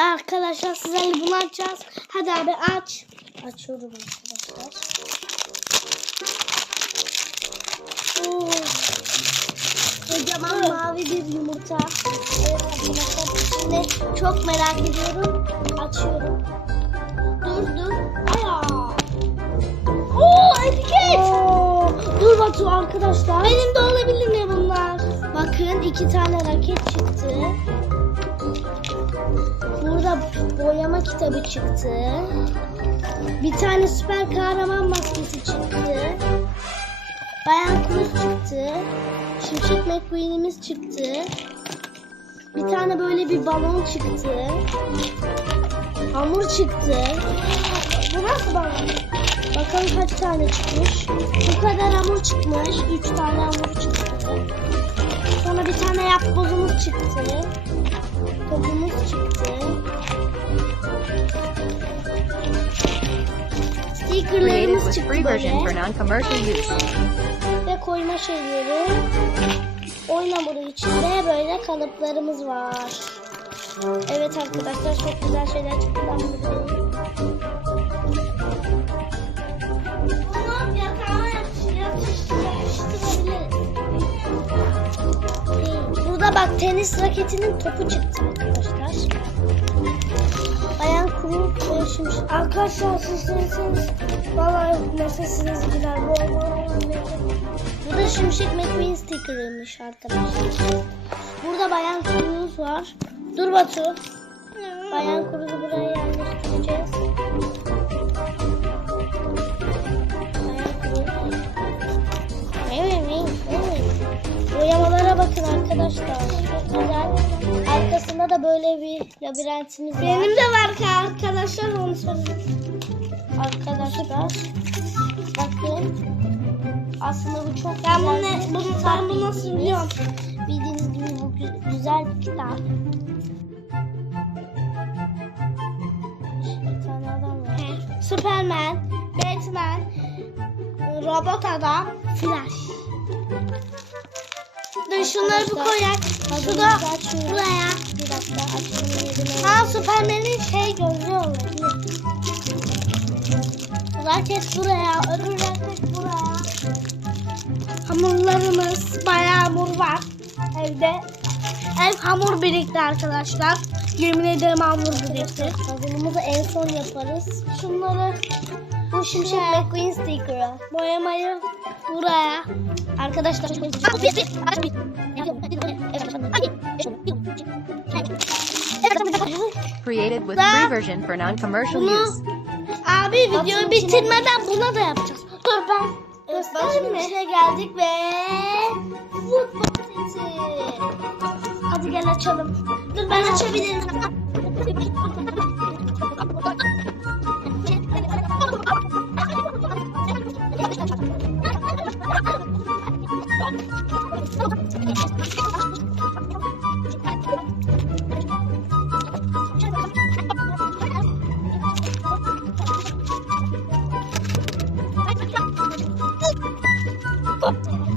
Arkadaşlar sizlerle bunu açacağız. Hadi abi aç. Açıyorum arkadaşlar. Oo. Kocaman mavi bir yumurta. Evet arkadaşlar içinde çok merak ediyorum. Açıyorum. Dur dur. Aya. Oo etiket. Dur Batu arkadaşlar. Benim de olabilir mi bunlar? Bakın iki tane raket çıktı. Burada boyama kitabı çıktı. Bir tane süper kahraman maskesi çıktı. Bayan Cruz çıktı. Şimşek McQueen'imiz çıktı. Bir tane böyle bir balon çıktı. Hamur çıktı. Bu nasıl balon? Bakalım kaç tane çıkmış. Bu kadar hamur çıkmış. Üç tane hamur çıktı. Sonra bir tane yapbozumuz çıktı. Topumuz çıktı. With çıktı free version for böyle. non-commercial use. Ve koyma şeyleri. Oyun hamuru içinde böyle kalıplarımız var. Evet arkadaşlar çok güzel şeyler çıktı. Ben bunu. Burada bak tenis raketinin topu çıktı arkadaşlar. Bayan kuru koşmuş. Arkadaşlar sizsiniz. Vallahi nasılsınız güzel. Bol bol Bu da Şimşek McQueen stickerıymış arkadaşlar. Burada Bayan Kuruz var. Dur Batu. Bayan Kuruz'u buraya yerleştireceğiz. Boyamalara bakın arkadaşlar. Güzel. Da böyle bir labirentimiz var. Benim de var arkadaşlar onu söyleyeyim. Arkadaşlar bakın. Aslında bu çok ben bunu, bunu, ben bunu nasıl biliyorum? Bildiğiniz gibi bu gü- güzel bir kitap. Bir tane adam var. Superman, Batman, Robot Adam, Flash. Dur şunları bir koyak. Şu da buraya. Dakika açalım. Ha Superman'in şey gözü olur. Raket buraya, öbür raket buraya. Hamurlarımız bayağı hamur var evde. Ev hamur birikti arkadaşlar. Yemin ederim hamur birikti. Hazırlığımızı en son yaparız. Şunları bu şimşek McQueen sticker'ı. Boyamayı buraya. Arkadaşlar created with free version for non-commercial bunu, use. Abi videoyu bitirmeden buna da yapacağız. Dur ben evet, başka şey geldik ve futbol seti. Hadi gel açalım. Dur ben açabilirim. Bye.